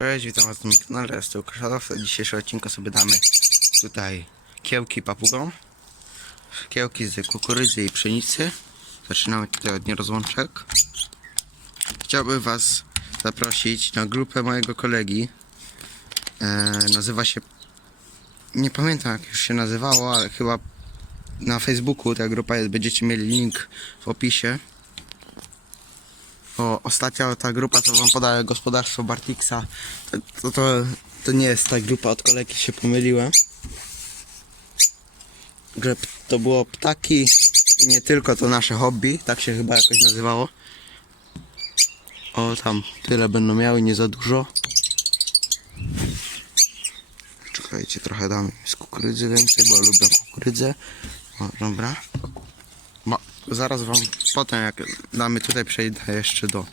Cześć, witam was na moim kanale, jestem Łukasz W dzisiejszym odcinku sobie damy tutaj kiełki papugom. Kiełki z kukurydzy i pszenicy. Zaczynamy tutaj od nierozłączek. Chciałbym was zaprosić na grupę mojego kolegi. E, nazywa się... Nie pamiętam jak już się nazywało, ale chyba na Facebooku ta grupa jest. Będziecie mieli link w opisie. Bo ostatnio ta grupa, co wam podaje gospodarstwo Bartiksa, to, to, to, to nie jest ta grupa od kolegi, się pomyliłem. Że to było ptaki i nie tylko to nasze hobby, tak się chyba jakoś nazywało. O, tam tyle będą miały, nie za dużo. Czekajcie, trochę damy z kukurydzy więcej, bo lubię kukurydzę. O, dobra. Zaraz wam potem jak damy tutaj przejdę jeszcze do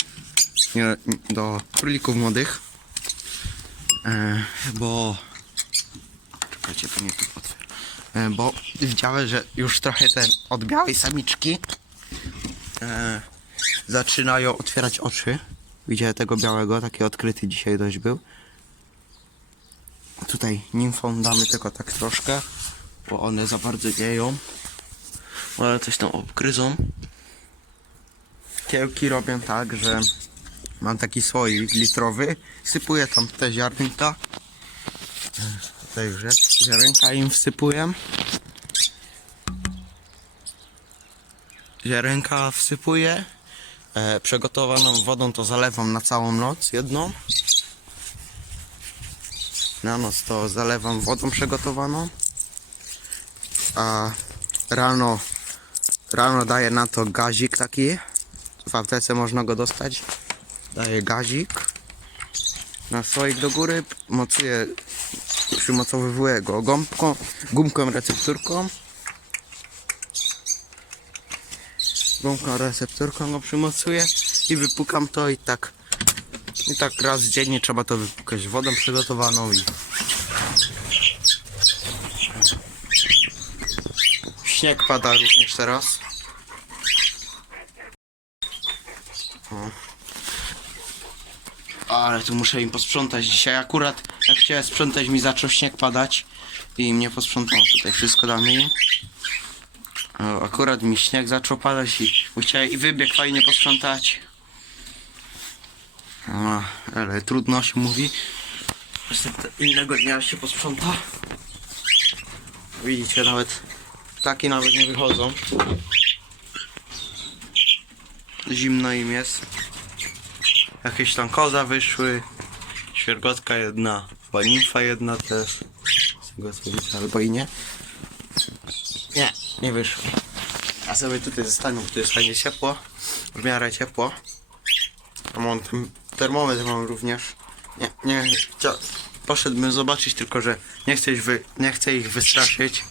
do królików młodych. E, bo czekajcie, to nie tu otwieram. E, bo widziałem, że już trochę te od białej samiczki e, zaczynają otwierać oczy. Widziałem tego białego, taki odkryty dzisiaj dość był. Tutaj nimfom damy tylko tak troszkę, bo one za bardzo nie ją ale coś tam obgryzą. Kiełki robię tak, że mam taki słoik litrowy, sypuję tam te ziarnka. Tutaj już jest, ziarenka im wsypuję. Ziarenka wsypuję. E, przegotowaną wodą to zalewam na całą noc jedną. Na noc to zalewam wodą przygotowaną. A rano Rano daję na to gazik taki. W aptece można go dostać. Daję gazik. Na słoik do góry mocuję, przymocowywuję go gąbką, gumką recepturką. Gumką recepturką go przymocuję i wypukam to i tak i tak raz dziennie trzeba to wypukać wodą przygotowaną i Śnieg pada również teraz. O. Ale tu muszę im posprzątać dzisiaj. Akurat jak chciałem sprzątać mi zaczął śnieg padać i mnie posprzątało tutaj wszystko damy im. Akurat mi śnieg zaczął padać i chciałem i wybieg fajnie posprzątać. O, ale trudno się mówi. Innego dnia się posprząta. Widzicie nawet Ptaki nawet nie wychodzą. Zimno im jest. Jakieś tam koza wyszły. Świergotka jedna. Chyba nimfa jedna też. Z tego co widzę, albo i nie. Nie, nie wyszło. A sobie tutaj zostanę, bo tu jest fajnie ciepło. W miarę ciepło. A mam ten termometr mam również. Nie, nie, chcia- poszedłbym zobaczyć, tylko że nie chcę ich, wy, nie chcę ich wystraszyć.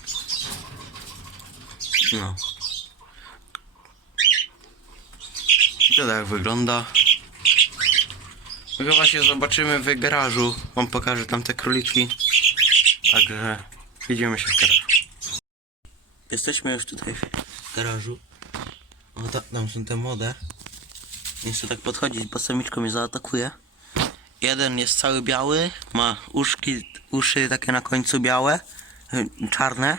No. To tak wygląda. Chyba właśnie zobaczymy w garażu. Wam pokażę tam te króliki. Także widzimy się w garażu. Jesteśmy już tutaj w garażu. O, ta, tam są te młode. Nie chcę tak podchodzić, bo samiczko mnie zaatakuje. Jeden jest cały biały, ma uszki, uszy takie na końcu białe, czarne.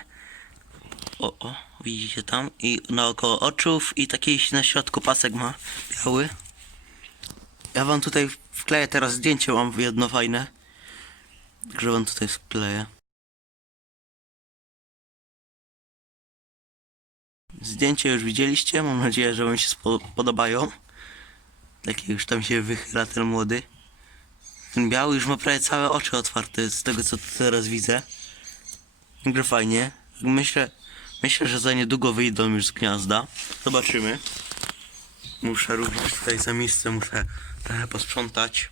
O, o, widzicie tam? I naokoło oczów i taki na środku pasek ma biały. Ja wam tutaj wkleję teraz zdjęcie, mam jedno fajne. Także wam tutaj skleję. Zdjęcie już widzieliście, mam nadzieję, że wam się podobają. Taki już tam się wychyla ten młody. Ten biały już ma prawie całe oczy otwarte z tego co teraz widzę. Także fajnie. Myślę, myślę, że za niedługo wyjdą już z gniazda. Zobaczymy. Muszę również tutaj za miejsce muszę trochę posprzątać.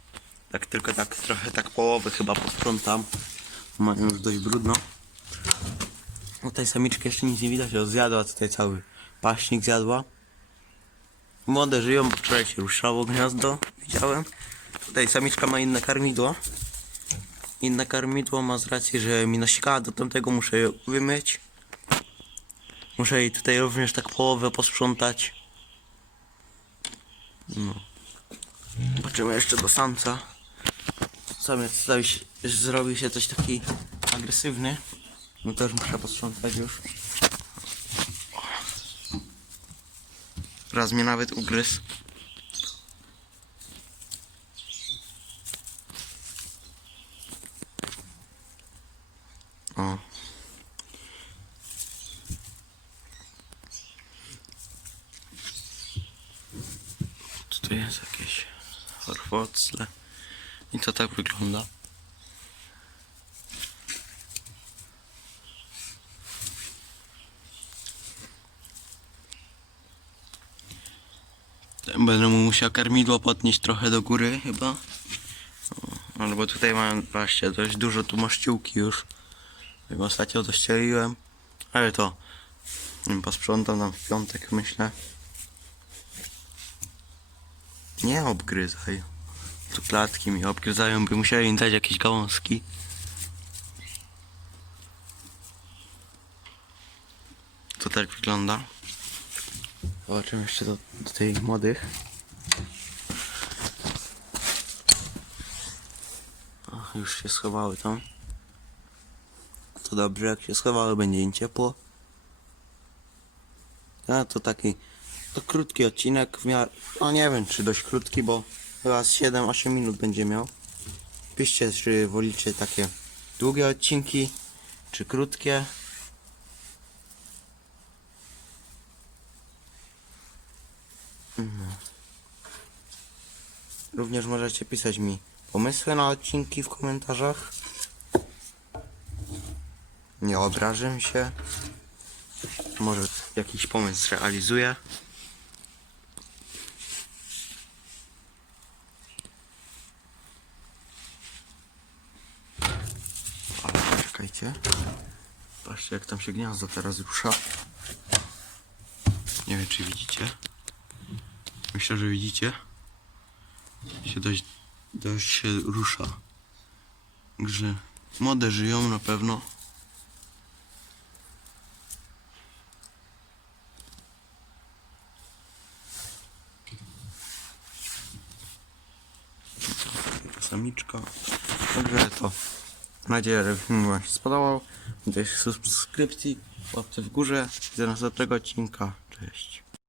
Tak tylko tak trochę tak połowę chyba posprzątam. Mają już dość brudno. Tutaj samiczkę jeszcze nic nie widać, o zjadła tutaj cały paśnik zjadła. Młode żyją, bo wczoraj się ruszało gniazdo, widziałem. Tutaj samiczka ma inne karmidło. Inne karmidło ma z racji, że mi nasikała do tamtego, muszę je wymyć. Muszę jej tutaj również tak połowę posprzątać. No. Zobaczymy jeszcze do samca. Sam tutaj się, zrobił się coś taki agresywny. No już muszę posprzątać już. Raz mnie nawet ugryzł. Jest jakieś horwocle. I to tak wygląda. Będę mu musiał karmidło podnieść trochę do góry chyba. O, Albo tutaj mam właśnie dość dużo tu mościółki już. Ostatnio to ścieliłem. Ale to posprzątam tam w piątek myślę. Nie obgryzaj. Tu klatki mi obgryzają, by musieli im dać jakieś gałązki. To tak wygląda. Zobaczymy jeszcze do, do tych młodych. O, już się schowały tam. To dobrze, jak się schowały, będzie im ciepło. A to taki to krótki odcinek w miarę. No nie wiem czy dość krótki, bo chyba z 7-8 minut będzie miał. Piszcie, czy wolicie takie długie odcinki, czy krótkie. No. Również możecie pisać mi pomysły na odcinki w komentarzach. Nie obrażę się. Może jakiś pomysł zrealizuję. Czekajcie. Patrzcie jak tam się gniazdo teraz rusza. Nie wiem czy widzicie. Myślę, że widzicie. Się dość, dość się rusza. Także młode żyją na pewno. Samiczka. Także to. Mam nadzieję, że film Wam się spodobał. Dajcie subskrypcji, łapce w górze. Do następnego odcinka. Cześć.